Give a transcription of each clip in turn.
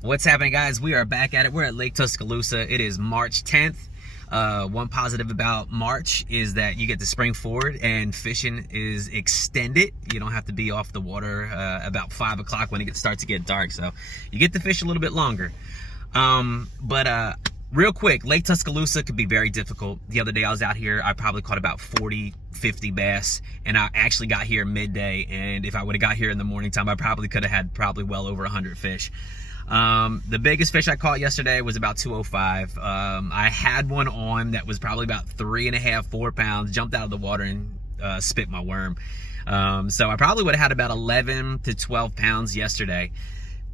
What's happening, guys? We are back at it. We're at Lake Tuscaloosa. It is March 10th. One positive about March is that you get to spring forward and fishing is extended. You don't have to be off the water about 5 o'clock when it starts to get dark. So you get to fish a little bit longer. Real quick, Lake Tuscaloosa could be very difficult. The other day I was out here, I probably caught about 40, 50 bass, and I actually got here midday, and if I would have got here in the morning time, I probably could have had well over 100 fish. The biggest fish I caught yesterday was about 205. I had one on that was probably about 3.5, 4 pounds, jumped out of the water and spit my worm. So I probably would have had about 11 to 12 pounds yesterday.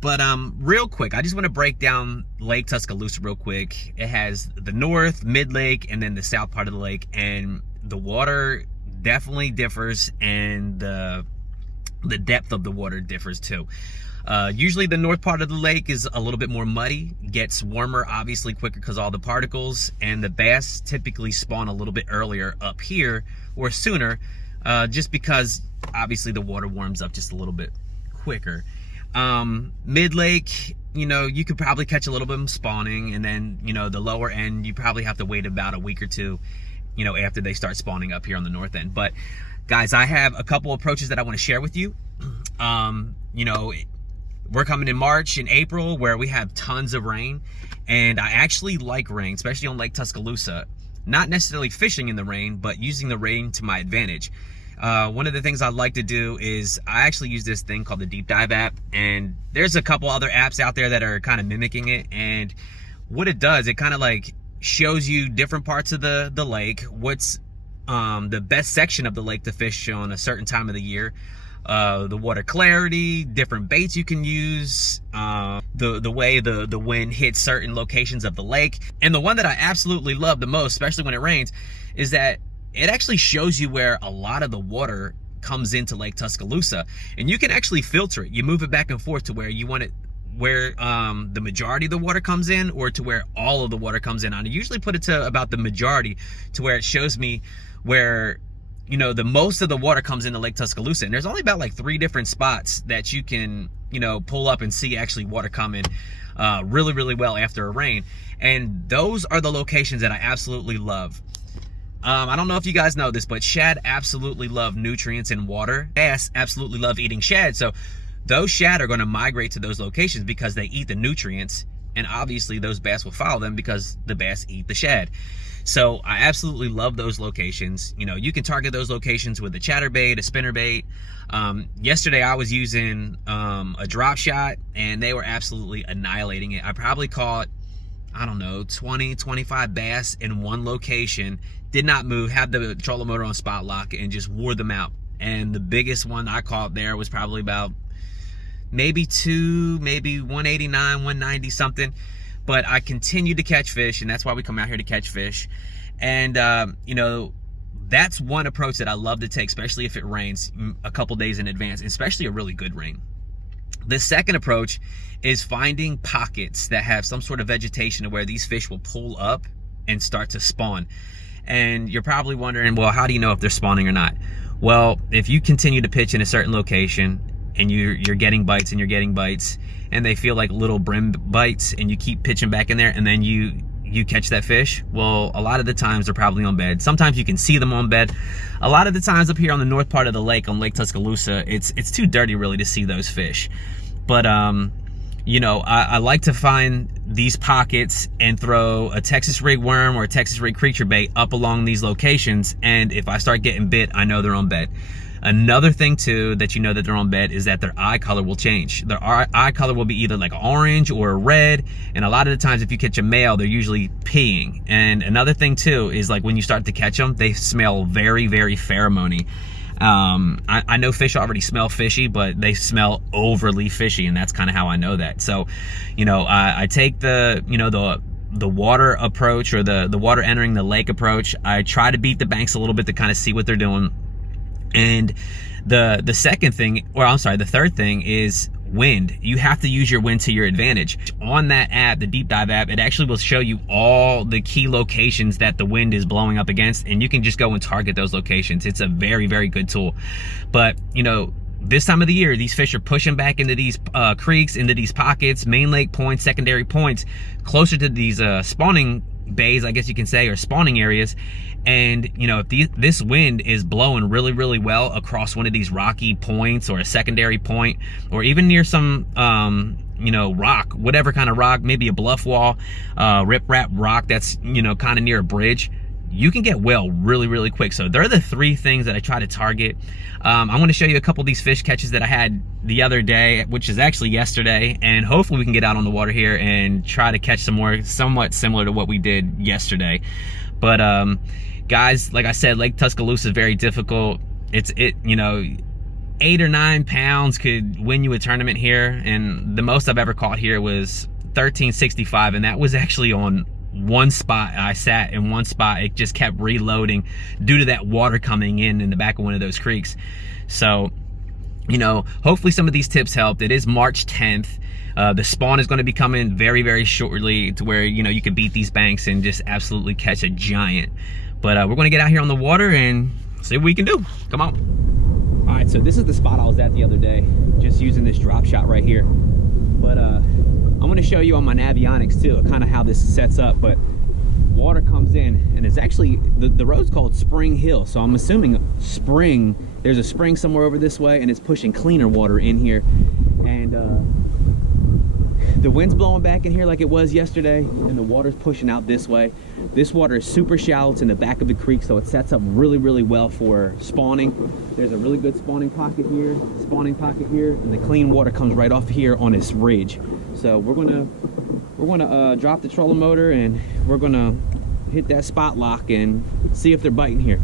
But real quick, I just want to break down Lake Tuscaloosa real quick. It has the north, mid-lake, and then the south part of the lake, and the water definitely differs, and the depth of the water differs too. Usually the north part of the lake is a little bit more muddy, gets warmer obviously quicker because all the particles, and the bass typically spawn a little bit earlier up here or sooner, just because obviously the water warms up just a little bit quicker. Mid-lake, you could probably catch a little bit of spawning, and then, the lower end, you probably have to wait about a week or two, after they start spawning up here on the north end. But guys, I have a couple approaches that I want to share with you. We're coming in March and April where we have tons of rain, and I actually like rain, especially on Lake Tuscaloosa. Not necessarily fishing in the rain, but using the rain to my advantage. One of the things I like to do is I actually use this thing called the Deep Dive app, and there's a couple other apps out there that are kind of mimicking it. And what it does, it kind of like shows you different parts of the lake, what's the best section of the lake to fish on a certain time of the year, the water clarity, different baits you can use, the way the wind hits certain locations of the lake. And the one that I absolutely love the most, especially when it rains, is that it actually shows you where a lot of the water comes into Lake Tuscaloosa, and you can actually filter it. You move it back and forth to where you want it, where the majority of the water comes in, or to where all of the water comes in. I usually put it to about the majority, to where it shows me where the most of the water comes into Lake Tuscaloosa. And there's only about like 3 different spots that you can pull up and see actually water coming really well after a rain. And those are the locations that I absolutely love. I don't know if you guys know this, but shad absolutely love nutrients and water. Bass absolutely love eating shad. So those shad are going to migrate to those locations because they eat the nutrients, and obviously those bass will follow them because the bass eat the shad. So I absolutely love those locations. You can target those locations with a chatterbait, a spinnerbait. Yesterday I was using a drop shot, and they were absolutely annihilating it. I probably caught, I don't know, 20, 25 bass in one location, did not move, had the trolling motor on spot lock, and just wore them out. And the biggest one I caught there was probably about maybe 189, 190 something. But I continued to catch fish, and that's why we come out here to catch fish. And, that's one approach that I love to take, especially if it rains a couple days in advance, especially a really good rain. The second approach is finding pockets that have some sort of vegetation where these fish will pull up and start to spawn. And you're probably wondering, well, how do you know if they're spawning or not? Well, if you continue to pitch in a certain location and you're getting bites and you're getting bites, and they feel like little brim bites, and you keep pitching back in there, and then you catch that fish, well, a lot of the times they're probably on bed. Sometimes you can see them on bed. A lot of the times up here on the north part of the lake, on Lake Tuscaloosa, it's too dirty really to see those fish. But I like to find these pockets and throw a Texas rig worm or a Texas rig creature bait up along these locations, and if I start getting bit, I know they're on bed. Another thing too that that they're on bed is that their eye color will change. Their eye color will be either like orange or red, and a lot of the times if you catch a male, they're usually peeing. And another thing too is, like, when you start to catch them, they smell very pheromone. I know fish already smell fishy, but they smell overly fishy, and that's kind of how I know that. So I take the water approach, or the water entering the lake approach. I try to beat the banks a little bit to kind of see what they're doing. And the third thing is wind. You have to use your wind to your advantage. On that app, the Deep Dive app, it actually will show you all the key locations that the wind is blowing up against, and you can just go and target those locations. It's a very good tool. But this time of the year, these fish are pushing back into these creeks, into these pockets, main lake points, secondary points, closer to these spawning bays, I guess you can say, or spawning areas. And you know, if this wind is blowing really, really well across one of these rocky points or a secondary point, or even near some you know, rock, whatever kind of rock, maybe a bluff wall, riprap rock that's, you know, kind of near a bridge, you can get well really, really quick. So there are the three things that I try to target. I'm going to show you a couple of these fish catches that I had the other day, which is actually yesterday, and hopefully we can get out on the water here and try to catch some more somewhat similar to what we did yesterday. But guys, like I said, Lake Tuscaloosa is very difficult. You know, 8 or 9 pounds could win you a tournament here, and the most I've ever caught here was 1365, and that was actually on one spot. I sat in one spot. It just kept reloading due to that water coming in the back of one of those creeks. So, you know, hopefully some of these tips helped. It is March 10th. The spawn is going to be coming very, very shortly, to where, you know, you can beat these banks and just absolutely catch a giant. But we're going to get out here on the water and see what we can do. Come on. All right, so this is the spot I was at the other day, just using this drop shot right here. But I'm going to show you on my Navionics too, kind of how this sets up. But water comes in, and it's actually, the road's called Spring Hill, so I'm assuming spring, there's a spring somewhere over this way, and it's pushing cleaner water in here. And the wind's blowing back in here like it was yesterday, and the water's pushing out this way. This water is super shallow. It's in the back of the creek, so it sets up really, really well for spawning. There's a really good spawning pocket here, and the clean water comes right off here on this ridge. So we're gonna drop the trolling motor, and we're gonna hit that spot lock and see if they're biting here.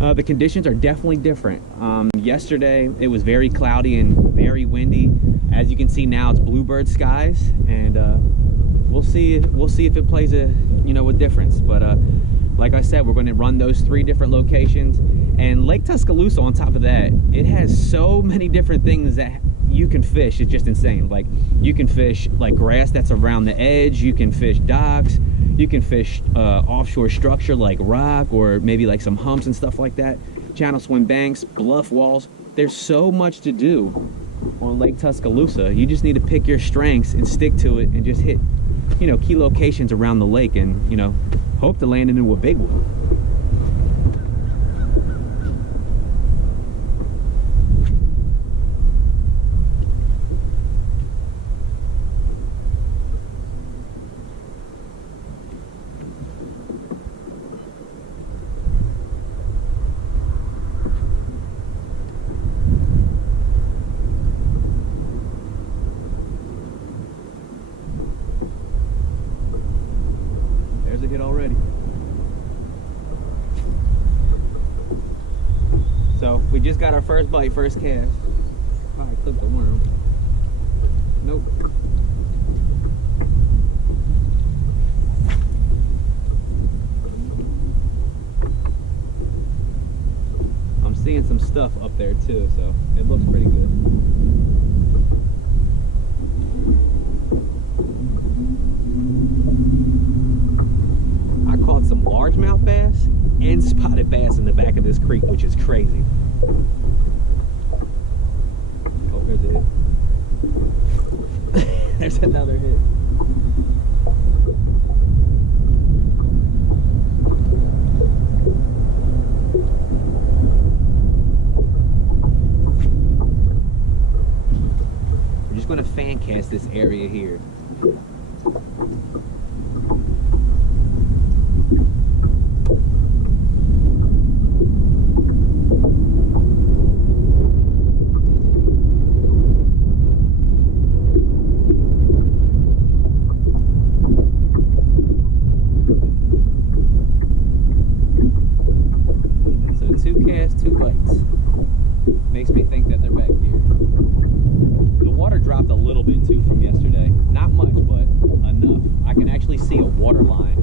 The conditions are definitely different. Yesterday it was very cloudy and very windy. As you can see now, it's bluebird skies, and we'll see if it plays a difference. But like I said, we're going to run those 3 different locations, and Lake Tuscaloosa, on top of that, it has so many different things that you can fish. It's just insane. Like, you can fish like grass that's around the edge, you can fish docks, you can fish offshore structure like rock, or maybe like some humps and stuff like that, channel swim banks, bluff walls. There's so much to do on Lake Tuscaloosa. You just need to pick your strengths and stick to it, and just hit, you know, key locations around the lake, and, you know, hope to land into a big one. There's a hit already. So we just got our first bite, first cast. All right, clip the worm. Nope. I'm seeing some stuff up there too, so it looks pretty good. Caught some largemouth bass and spotted bass in the back of this creek, which is crazy. Oh, there's a hit. There's another hit. We're just going to fan cast this area here. Two bites. Makes me think that they're back here. The water dropped a little bit too from yesterday. Not much, but enough. I can actually see a water line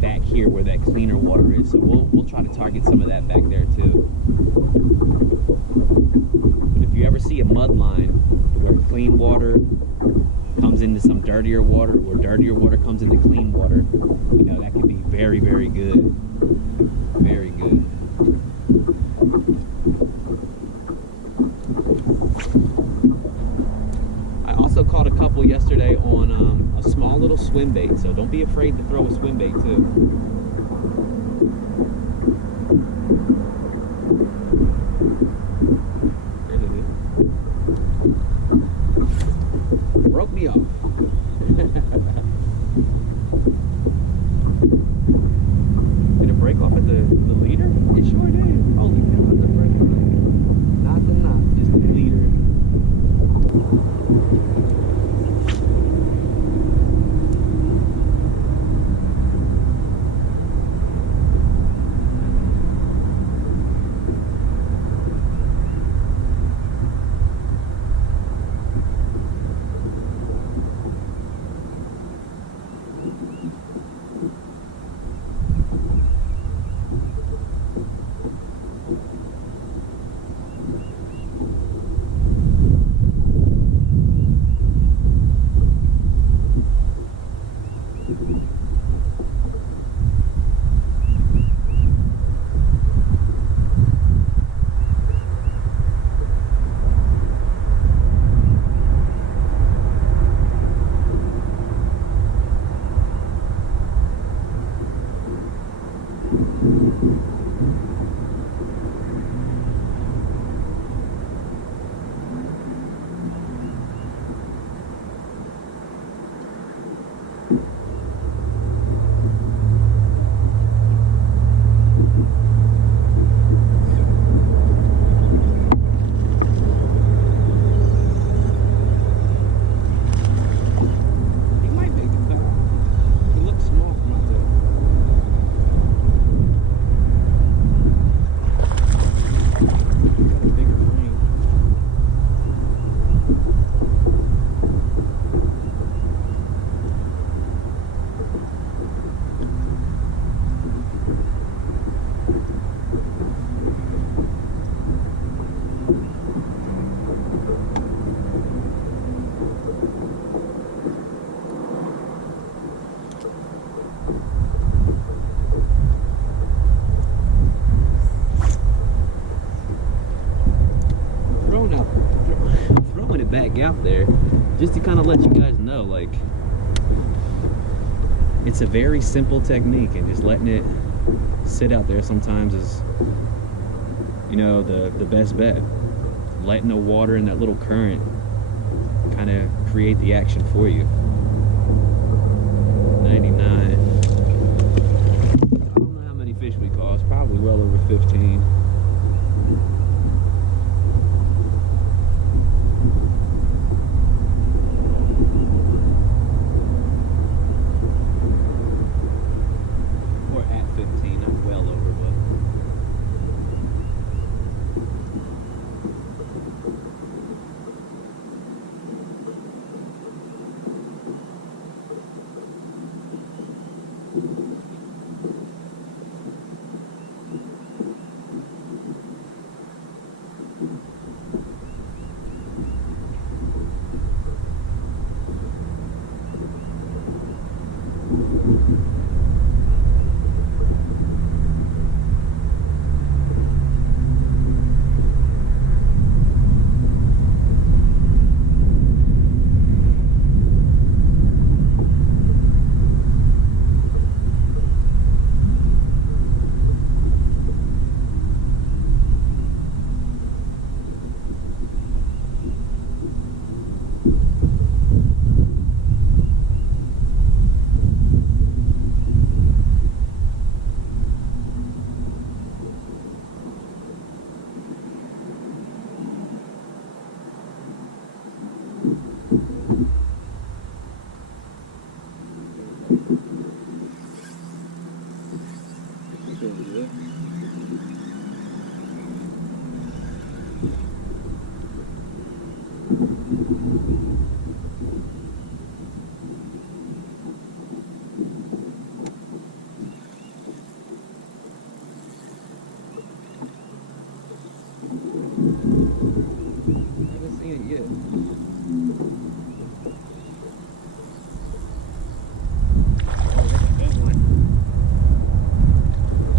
back here where that cleaner water is. So we'll try to target some of that back there too. But if you ever see a mud line where clean water comes into some dirtier water, or dirtier water comes into clean water, you know, that can be very, very good. Very good. I also caught a couple yesterday on a small little swim bait, so don't be afraid to throw a swim bait too. There it is. Broke me off. Did it break off at the leader? It sure did. Holy cow, that's a break. Not the knot, just the leader. Back out there just to kind of let you guys know, like, it's a very simple technique, and just letting it sit out there sometimes is, you know, the best bet. Letting the water and that little current kind of create the action for you. 99. I don't know how many fish we caught. It's probably well over 15.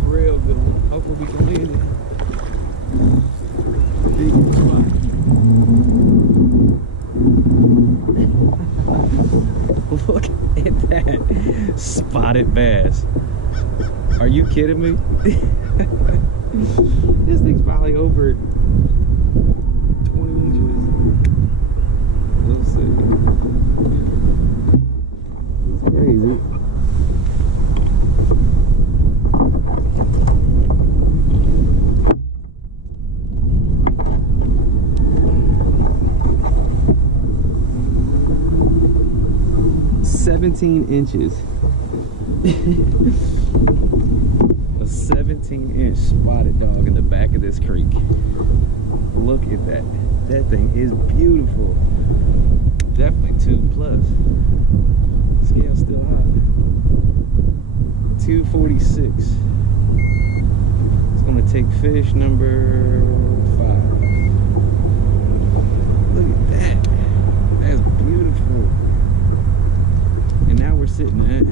Real good one. Hopefully we can win it. Spotted bass. Are you kidding me? This thing's probably over 20 inches. Let's see. It's crazy. Inches. A 17-inch spotted dog in the back of this creek. Look at that. That thing is beautiful. Definitely 2+. Scale's still hot. 246. It's gonna take fish number 5. Look at that. That's beautiful. And now we're sitting at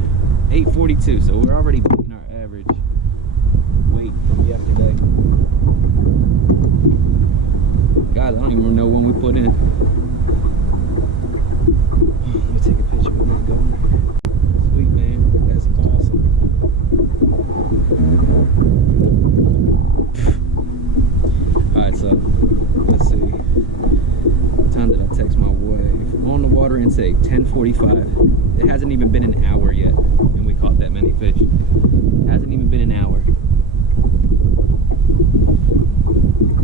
842, so we're already beating our average weight from yesterday. Guys, I don't even know when we put in. Let me take a picture with that going. Sweet, man. That's awesome. Alright, so let's see. What time did I text my wife? On the water intake, 10:45. It hasn't even been an hour yet, and we caught that many fish. It hasn't even been an hour.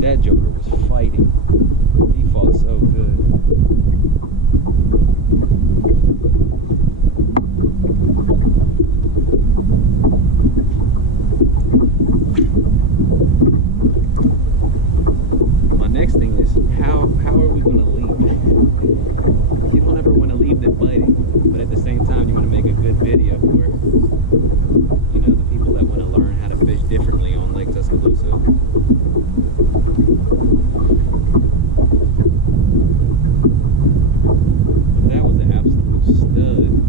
That joker was fighting. He fought so good. My next thing is, how are we going to leave? You don't ever want to leave them biting, but at the same time, you want to make a good video for, you know, the people that want to learn how to fish differently on Lake Tuscaloosa. But that was an absolute stud.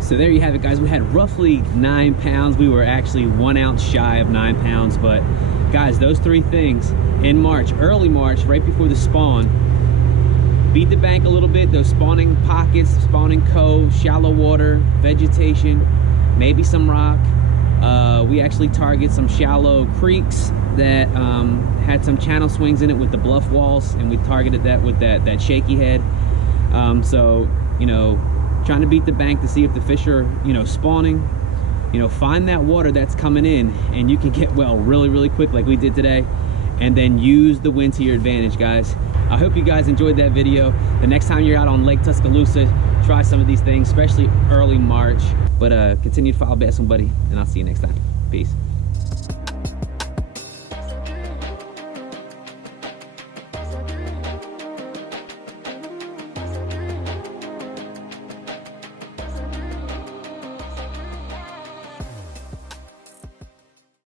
So there you have it, guys. We had roughly 9 pounds. We were actually 1 ounce shy of 9 pounds. But guys, those 3 things in March, early March, right before the spawn, beat the bank a little bit. Those spawning pockets, spawning coves, shallow water, vegetation, maybe some rock. We actually target some shallow creeks that had some channel swings in it with the bluff walls, and we targeted that with that shaky head. So, you know, trying to beat the bank to see if the fish are, you know, spawning. You know, find that water that's coming in, and you can get well really, really quick like we did today, and then use the wind to your advantage, guys. I hope you guys enjoyed that video. The next time you're out on Lake Tuscaloosa, try some of these things, especially early March. But continue to follow Bassn Buddy, and I'll see you next time. Peace.